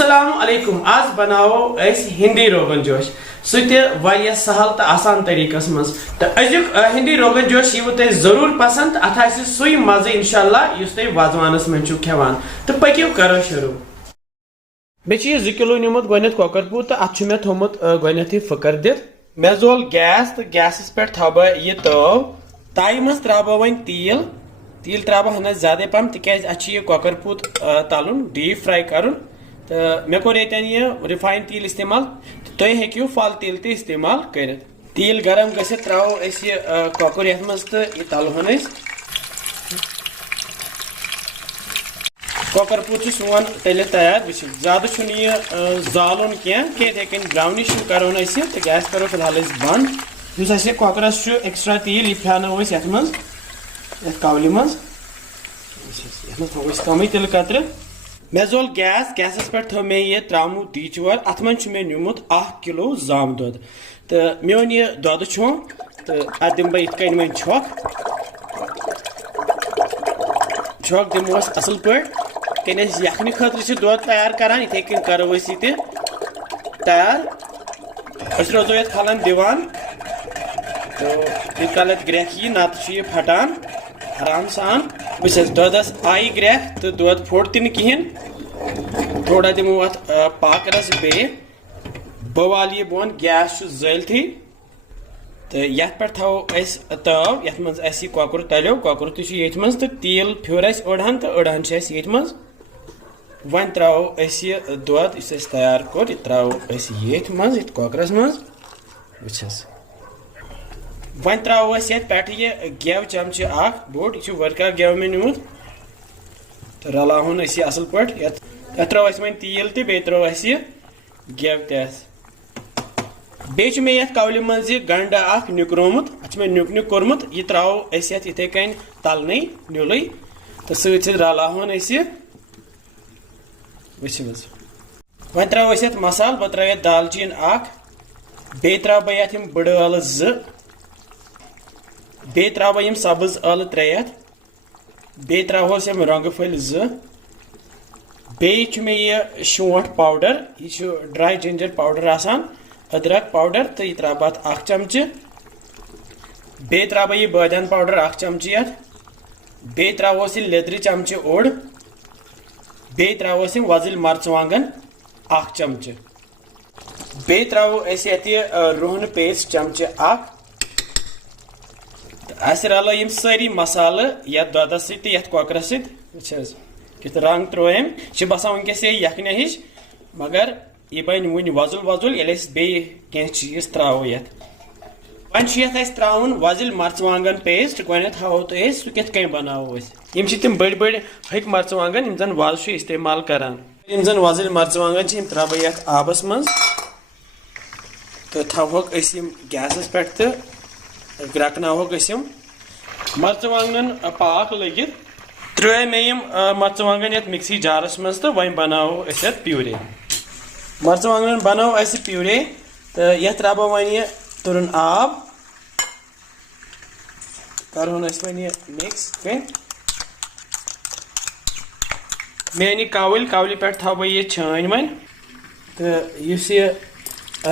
अस्सलाम अलैकुम। आज बनाओ अस हिंदी रोगन जोश सह सहल तो आसान तरीकस मज तो अजुक हिंदी रोगन जोश यू तुम जरूर पसंद अत सुई मजे इंशाल्लाह तुम वाजवानस मन खेवान तो पक्यू करो शुरू। मे 2 किलो निमुत गोनेथ कॉकर पू तो अत मे थोमुत गोनेथ फकर दित मे जोल गैस तो गैस पे थव बह यह तव ताई मज त्रा बह वन तेल तेल त्रा बह हना ज्यादा पहम तिकाज अ कॉकर पूत तलुन डीप फ्राई कर तो मे कोर ये रिफाइन तेल इस्तेमाल तुम हेक्यू फल तेल ते इस्तेमाल कर तेल गरम गसित त्रो कॉकर ये मज तो यह तलहन कॉकर पूत सोन तल तैयार वो ज्यादा जालुन कह ब्राउनिश करो तो गैस करो फिलहाल बंद इस कॉकरस एक्स्ट्रा तेल यह फैनो ये मज कवल मज कम तिल कतर मे जोल गैसस पे थो मे यह त्रामू दीचवर अत मन मे निमुत 1 किलो जाम दुध तो मे ओन यह दुध छोंक तो अत दिम बह इत वो छोक दिमोस असल पे कन यखन खतर दुध तैयार करान इथे कन करो यह तैयार रोजो ये खलन दिवान तो इत कल ग्रेख यी नत यह फटान आराम सान बस दुधस आई ग्रेख तो दुध फोट तह कहें थोड़ा दिमो अत पाकरस बे बवाल यह बोन गैस जल थी तो ये पे थो तव ये मज कॉकर तलो कॉकर तथ मज तो तेल फ्योर अड़हन तो अड़हन ये मज वन त्रो दुध इस तैयार कोर त्रो ये मज ये कॉकरस मज वस वन त्रो ये पे यह गेव चमचे बोड़ यह वर्का गेव मे निमुत तो रलावन असल पे त्रो वो तेल तो बे त्रो गेव ते मे ये कवल मज गंड निकरोमुत अत मे नुक नुक कोर्मुत यह त्रो इथे कन तलन नुल तो सत रलावन वन त्रो मसाल बह त्रो दालचीन बे त्रो बह बड़ ٲलव 2 बे त्रो बह सब्ज ٲलव 3 बे त्रोस रंग फल 2 बे मे यह शोठ पाउडर यह ड्राई जिंजर पाउडर आसान अदरक पाउडर तो यह त्रा बह 1 चमचे बे त्रा बह यह बादान पाउडर 1 चमचे ये बे त्रोस यह लित्र चमचे ओड़ बे त्रोस वज़िल मर्चवांगन 1 चमचे बे त्रो रोहन पेस्ट चमचे 1 अस रलो यम सारी मसाल ये दुधस सत कॉकरस सत रंग त्रोम बसान वनकस यखने हिश मगर यह बन वन वजुल वजुल ये बे चीज त्रो ये वन त्रावन वज़िल मर्चवांगन पेस्ट गोन हावो तो सह कथ बनावो यम तम बड़ बड़ हक मर्चवांगन यम जन वज इस्तेमाल करान यम जन वज़िल मर्चवांगन त्रा बह ये आबस मज तो थवोक गैसस पे तो ग्रकनावोक मर्चवांगन पाक लगित त्रो मे यम मर्चवांगन ये मिक्सी जारस मज तो वन बनावो ये प्यूरे मर्चवांगन बनाव अस प्यूरे तो ये त्रा बह वन यह तुरन आब करहन वन यह मिक्स मे कवल कवल पे थव बह यह छान वन तो इस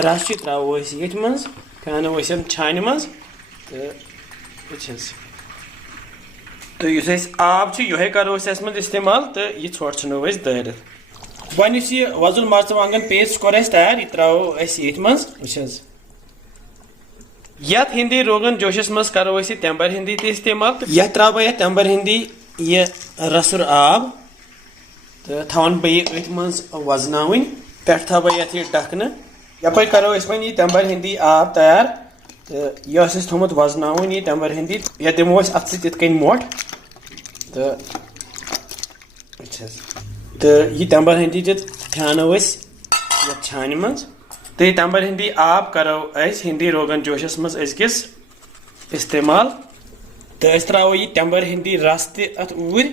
रस त्रो ये मज फैनो छान मज तो इस आब ये करो मज इस्तेमाल तो यह ोट छो दारित वन यह वज़ुल मर्चवांगन पेस्ट कोर तैयार यह त्रो ये मज यथ हिंदी रोगन जोशस मज करो तंबर हिंदी इस्तेमाल तो यह त्रा बह तंबर हिंदी यह रसुर आब तो थवन बह मज वजन पे थव बह ये ढकन यप करो वन यह तंबर हिंदी आब तैयार तो यह थोमुत वजन यह तंबर हिंदी यह दिमो अत सत मोट तो यह तंबर हिंदी फैनो छान मज तो यह तंबर हिंदी आब करो हिंदी रोगन जोशस मज अजकिस इस्तेमाल तो त्रो यह तंबर हिंदी रस तथ ऊर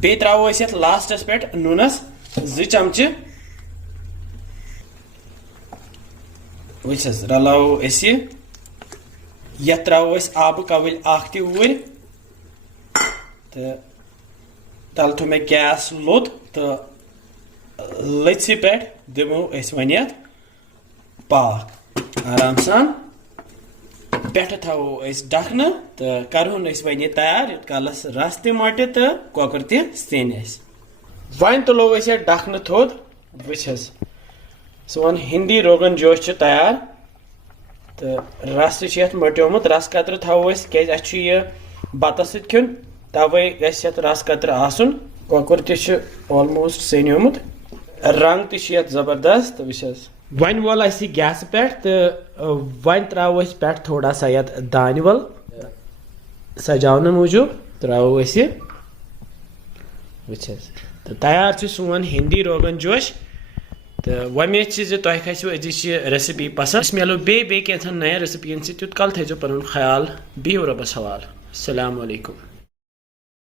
बे त्रो लास्टस पे नूनस 2 चमचे वस रलावो ये त्रो आब कवल 1 ऊर तो तल थो मे गैस लोद तो लथि पे दिमो वन पाक आराम सान पे थो ढकन तो करहन वन तैयार इत कालस रस त मटे तो कॉकर तन वन तुलो ढकन थोद वुस सोन हिंदी रोगन जोश तैयार तो रस मट्योमुत रस कतर थो क्या बतस सत खुन तवे गत रस कतर आसन कॉकर ऑलमोस्ट सन्योमुत रंग तत जबरदस्त वुस वन वोल गैस पे तो वन त्रो पे थोड़ा सा ये दान वल सजावन मूजूब त्रो वुस तो तैयार सोन हिंदी रोगन जोश तो वमेद तुम खसो अजिच रेसिपी पसंद मिलो बे कैंसन नया रेसिपी तुत कल थो पुन ख्याल बिहु रबस हवाल अस्सलाम वालेकुम।